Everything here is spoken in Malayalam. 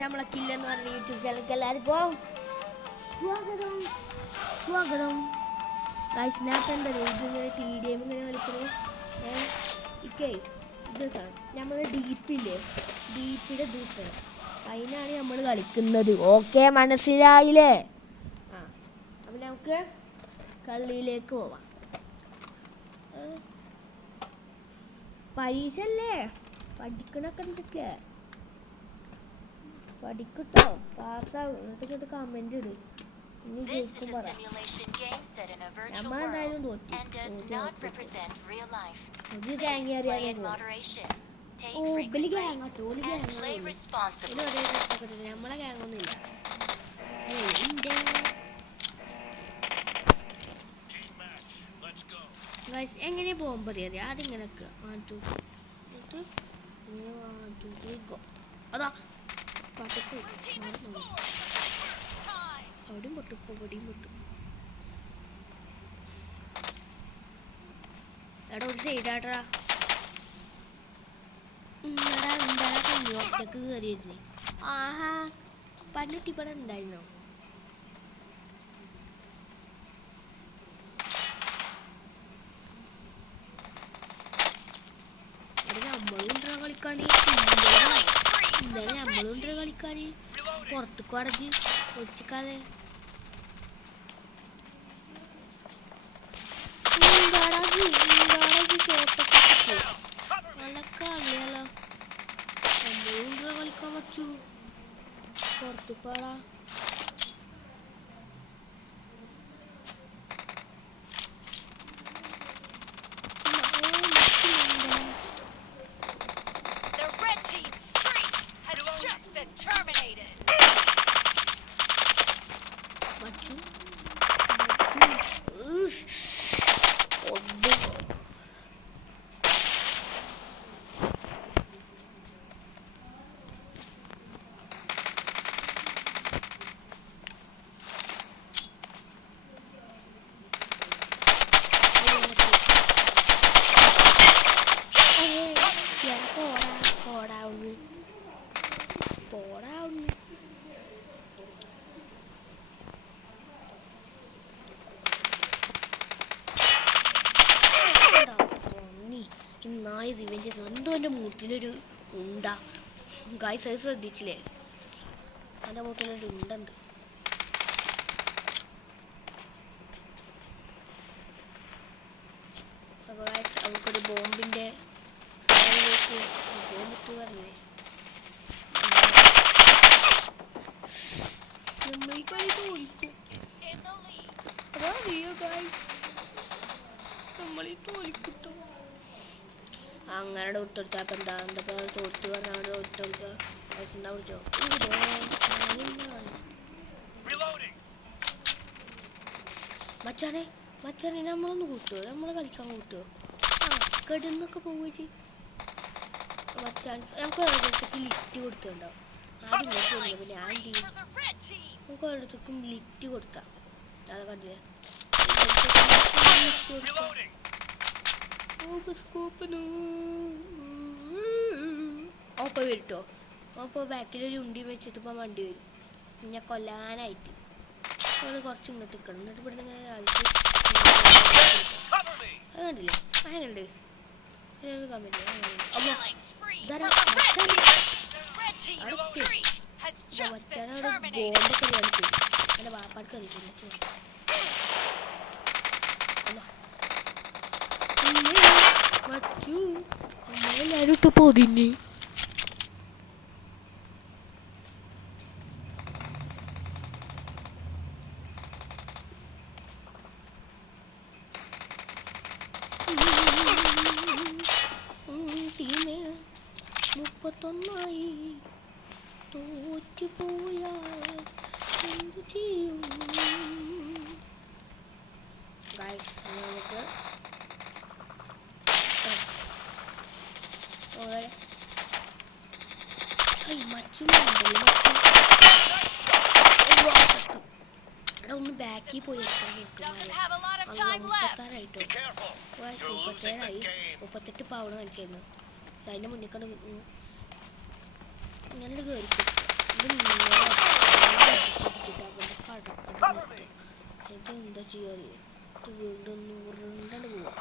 നമ്മളെ കില്ലെന്ന് പറഞ്ഞ യൂട്യൂബ് ചാനലിലേക്ക് എല്ലാവർക്കും സ്വാഗതം സ്വാഗതം. ഗൈസിനകത്ത് എന്താ ഇതിങ്ങനെ ടി ഡി എം ഇങ്ങനെ കളിക്കുന്നത്. ഇക്കേ ഇത് നമ്മൾ ഡീപ്പില്ലേ, ഡീപ്പിയുടെ ദൂട്ട് അതിനാണ് നമ്മൾ കളിക്കുന്നത്. ഓക്കെ, മനസ്സിലായില്ലേ? അപ്പം നമുക്ക് കളിയിലേക്ക് പോവാം. പരീക്ഷ അല്ലേ, പഠിക്കണൊക്കെ എന്തൊക്കെ പഠിക്കട്ടോ, പാസ്സാവും. എന്നിട്ട് കമന്റ് ഇട്. ഇനി ജയിക്കും പറ. നമ്മളെന്തായാലും തോറ്റു. ഒരു ഗ്യാങ് അറിയാതെ ബലി ഗ്യാങ് കേട്ടോ, ഒരു ഗ്യാങ് നമ്മളെ ഗ്യാങ്ങൊന്നും ഇല്ല. എങ്ങനെ പോകുമ്പോ അറിയാതെ ആദ്യം ഇങ്ങനെയൊക്കെ അതാ പാട്ടക്ക് അവിടെയും പൊട്ടും ഇവിടെയും പൊട്ടും. എടാ ഒരു സൈഡാട്ടടാ, ഒറ്റക്ക് കയറിയിരുന്നേ. ആഹാ, പണ്ടുട്ടിപ്പടം ഉണ്ടായിരുന്നോ? നമ്മളുണ്ടാ കളിക്കാന്, ഇന്നലെ നമ്മളുണ്ടാ കളിക്കാന്. പുറത്തേക്ക് അടച്ച് ഒളിച്ചിക്കാതെ നല്ല കളിയല്ല. നമ്മളുണ്ടാ കളിക്കാൻ പറ്റൂ. പുറത്തേക്കാടാ നായി റിവെഞ്ച് എന്തോ എൻ്റെ മൂട്ടിലൊരു ഉണ്ട. ഗായ്സ് അത് ശ്രദ്ധിച്ചില്ലേ? എൻ്റെ മൂട്ടിലൊരു ഉണ്ടുണ്ട്. അപ്പോൾ ഗായ്സ് നമുക്കൊരു ബോംബിൻ്റെ സ്ഥലത്തേക്ക് ബോംബിട്ട് പറഞ്ഞേ. നമ്മൾ ഈ കളി തോൽക്കും, അതറിയോ ഗായ്സ്? നമ്മളീ തോൽക്കിട്ടോ. അങ്ങനെ വിട്ടെടുത്താൽ അപ്പം എന്താ തോറ്റ് പറഞ്ഞാൽ വിട്ടെടുക്കുക. എന്താ വിളിച്ചോ മച്ചാനെ നമ്മളൊന്ന് കൂട്ടുമോ? നമ്മളെ കളിക്കാൻ കൂട്ടുമോ? കെടുന്നൊക്കെ പോവുക മച്ചാൻ. നമുക്ക് ഓരോരുത്തർക്ക് ലിഫ്റ്റ് കൊടുത്തിട്ടുണ്ടാവും. ആദ്യം ഇങ്ങോട്ട് ഞാൻ നമുക്ക് ഓരോരുത്തർക്കും ലിഫ്റ്റ് കൊടുത്താൽ അത് കണ്ടില്ലേ? ഓപ്പ വരട്ടോ. അപ്പോൾ ബാക്കിലൊരു ഉണ്ടി വെച്ചിട്ട് ഇപ്പോൾ വണ്ടി വരും പിന്നെ കൊല്ലാനായിട്ട്. നമ്മൾ കുറച്ച് ഇങ്ങോട്ട് നിൽക്കണം. എന്നിട്ട് ഇവിടെ നിന്ന് അത് കണ്ടില്ലേ? അങ്ങനെയുണ്ട് കമന്റ്. മച്ചാനോട് ബോംബൊക്കെ കളിക്കും. എൻ്റെ വാപ്പാർക്ക് അറിയില്ല. മച്ചു നമ്മളെല്ലാരും ഇട്ട് പൊതിഞ്ഞ് ടീമേ 31 തോറ്റുപോയാൽ എന്തു ചെയ്യും? ഗൈസ് നമുക്ക് ഒന്ന് ബാക്കിൽ പോയി 37 പാവണ കാണിച്ചിരുന്നു. അതിൻ്റെ മുന്നിൽ കണ്ട് ഇങ്ങനെ കയറിക്കും. ഇത് എന്താ ചെയ്യാറില്ല. ഇത് വീണ്ടും ഉരുണ്ടണ്ട് പോവാം.